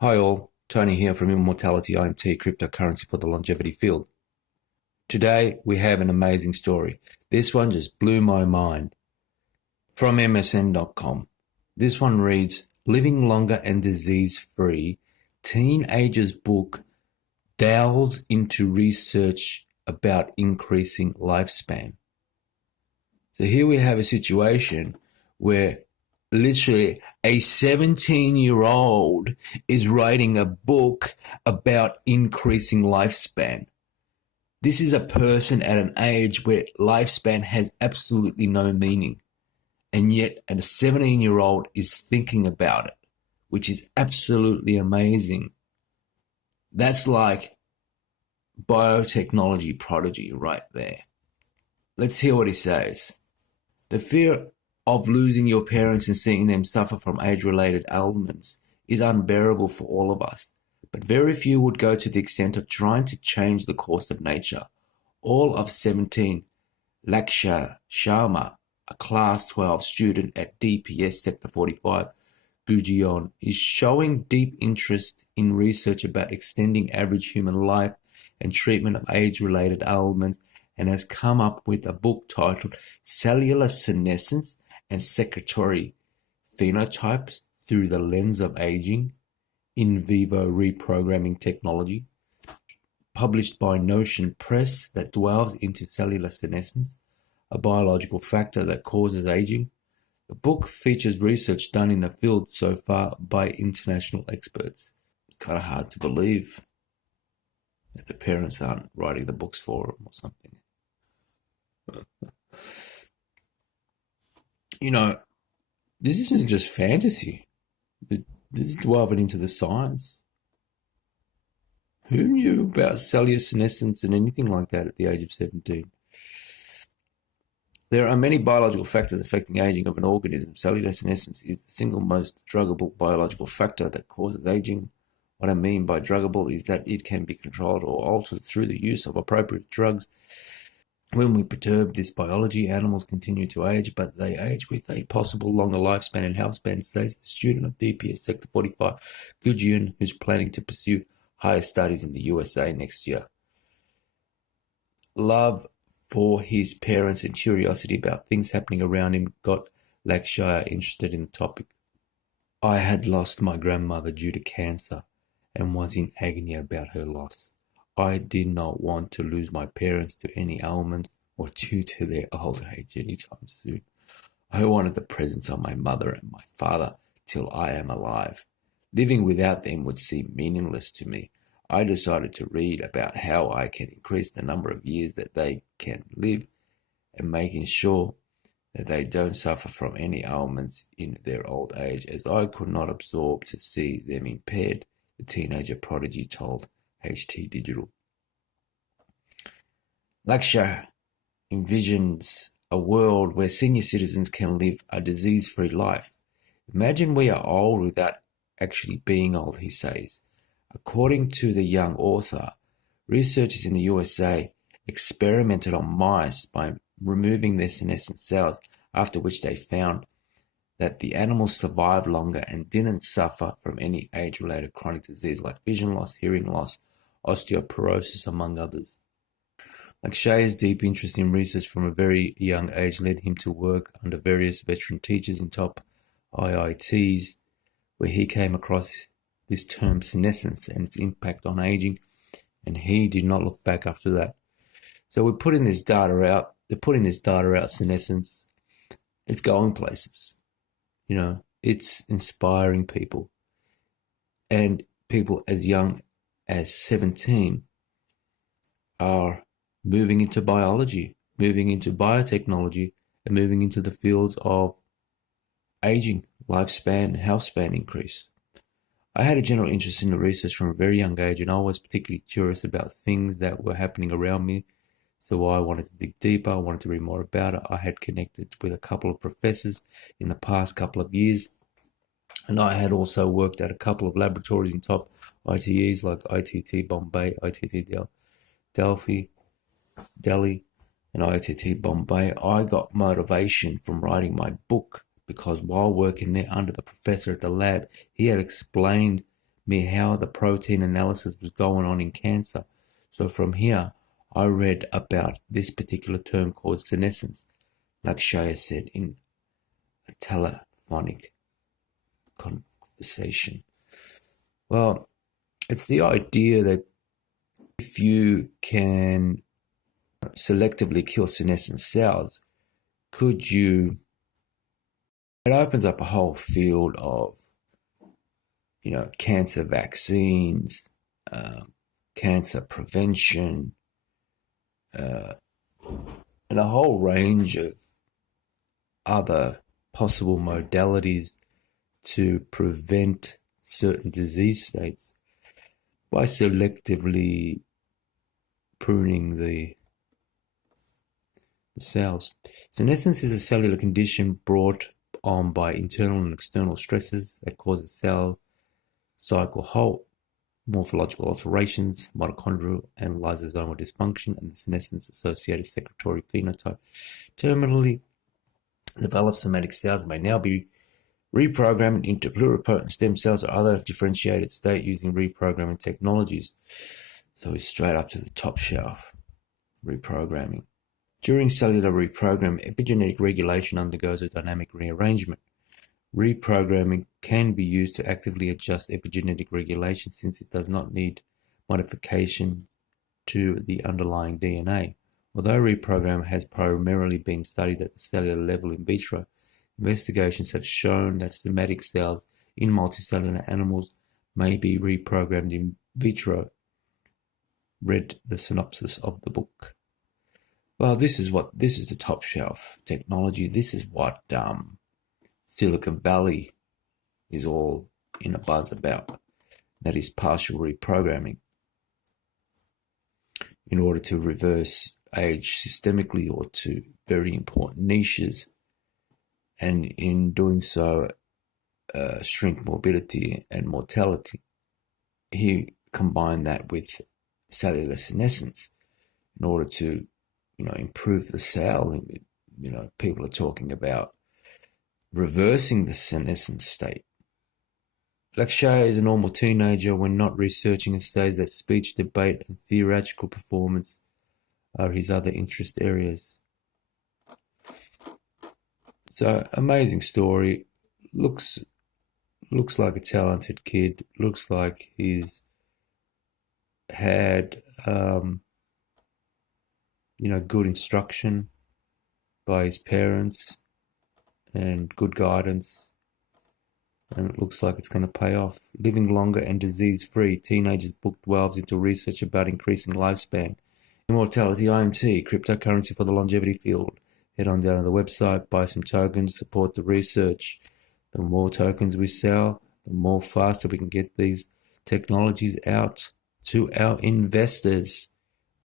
Hi all, Tony here from Immortality IMT Cryptocurrency for the Longevity Field. Today we have an amazing story. This one just blew my mind. From MSN.com. This one reads, Living Longer and Disease Free, Teenager's Book delves into research about increasing lifespan. So here we have a situation where literally a 17-year-old is writing a book about increasing lifespan. This is a person at an age where lifespan has absolutely no meaning. And yet a 17-year-old is thinking about it, which is absolutely amazing. That's like biotechnology prodigy right there. Let's hear what he says. The fear of losing your parents and seeing them suffer from age-related ailments is unbearable for all of us, but very few would go to the extent of trying to change the course of nature. All of 17, Lakshya Sharma, a Class 12 student at DPS Sector 45, Gujarat, is showing deep interest in research about extending average human life and treatment of age-related ailments, and has come up with a book titled Cellular Senescence and Secretory Phenotypes Through the Lens of Aging, In Vivo Reprogramming Technology, published by Notion Press, that delves into cellular senescence, a biological factor that causes aging. The book features research done in the field so far by international experts. It's kind of hard to believe that the parents aren't writing the books for them or something. You know, this isn't just fantasy. This is delving into the science. Who knew about cellular senescence and anything like that at the age of 17? There are many biological factors affecting aging of an organism. Cellular senescence is the single most druggable biological factor that causes aging. What I mean by druggable is that it can be controlled or altered through the use of appropriate drugs. When we perturb this biology, animals continue to age, but they age with a possible longer lifespan and health span, says the student of DPS Sector 45, Gujarat, who's planning to pursue higher studies in the USA next year. Love for his parents and curiosity about things happening around him got Lakshya interested in the topic. I had lost my grandmother due to cancer and was in agony about her loss. I did not want to lose my parents to any ailment or due to their old age anytime soon. I wanted the presence of my mother and my father till I am alive. Living without them would seem meaningless to me. I decided to read about how I can increase the number of years that they can live and making sure that they don't suffer from any ailments in their old age, as I could not absorb to see them impaired, the teenager prodigy told HT Digital. Lakshya envisions a world where senior citizens can live a disease-free life. Imagine we are old without actually being old, he says. According to the young author, researchers in the USA experimented on mice by removing their senescent cells, after which they found that the animals survived longer and didn't suffer from any age-related chronic disease like vision loss, hearing loss, osteoporosis, among others. Lakshya's deep interest in research from a very young age led him to work under various veteran teachers in top IITs, where he came across this term senescence and its impact on aging, and he did not look back after that. So we're putting this data out. They're putting this data out, senescence. It's going places. You know, it's inspiring people. And people as young as 17 are moving into biology, moving into biotechnology, and moving into the fields of aging, lifespan, health span increase. I had a general interest in the research from a very young age, and I was particularly curious about things that were happening around me. So I wanted to dig deeper. I wanted to read more about it. I had connected with a couple of professors in the past couple of years, and I had also worked at a couple of laboratories in top ITEs like ITT Bombay, ITT Delhi, and ITT Bombay. I got motivation from writing my book because while working there under the professor at the lab, he had explained me how the protein analysis was going on in cancer. So from here, I read about this particular term called senescence, like Shaya said in a telephonic conversation. Well, it's the idea that if you can selectively kill senescent cells, it opens up a whole field of, cancer vaccines, cancer prevention, and a whole range of other possible modalities to prevent certain disease states by selectively pruning the cells. Senescence is a cellular condition brought on by internal and external stresses that cause the cell cycle halt, morphological alterations, mitochondrial and lysosomal dysfunction, and the senescence-associated secretory phenotype. Terminally developed somatic cells may now be reprogrammed into pluripotent stem cells or other differentiated state using reprogramming technologies. So it's straight up to the top shelf, reprogramming. During cellular reprogramming, epigenetic regulation undergoes a dynamic rearrangement. Reprogramming can be used to actively adjust epigenetic regulation since it does not need modification to the underlying DNA. Although reprogramming has primarily been studied at the cellular level in vitro, investigations have shown that somatic cells in multicellular animals may be reprogrammed in vitro. Read the synopsis of the book. Well, this is the top shelf technology. This is what Silicon Valley is all in a buzz about. That is partial reprogramming in order to reverse age systemically or to very important niches, and in doing so shrink morbidity and mortality. He combined that with cellular senescence in order to improve the cell. People are talking about reversing the senescent state. Lakshay is a normal teenager when not researching and says that speech, debate, and theatrical performance are his other interest areas. So, amazing story. Looks like a talented kid. Looks like he's had good instruction by his parents and good guidance, and it looks like it's going to pay off. Living longer and disease-free, teenagers book delves into research about increasing lifespan, immortality, IMT, cryptocurrency for the longevity field. Head on down to the website, buy some tokens, support the research. The more tokens we sell, the more faster we can get these technologies out to our investors.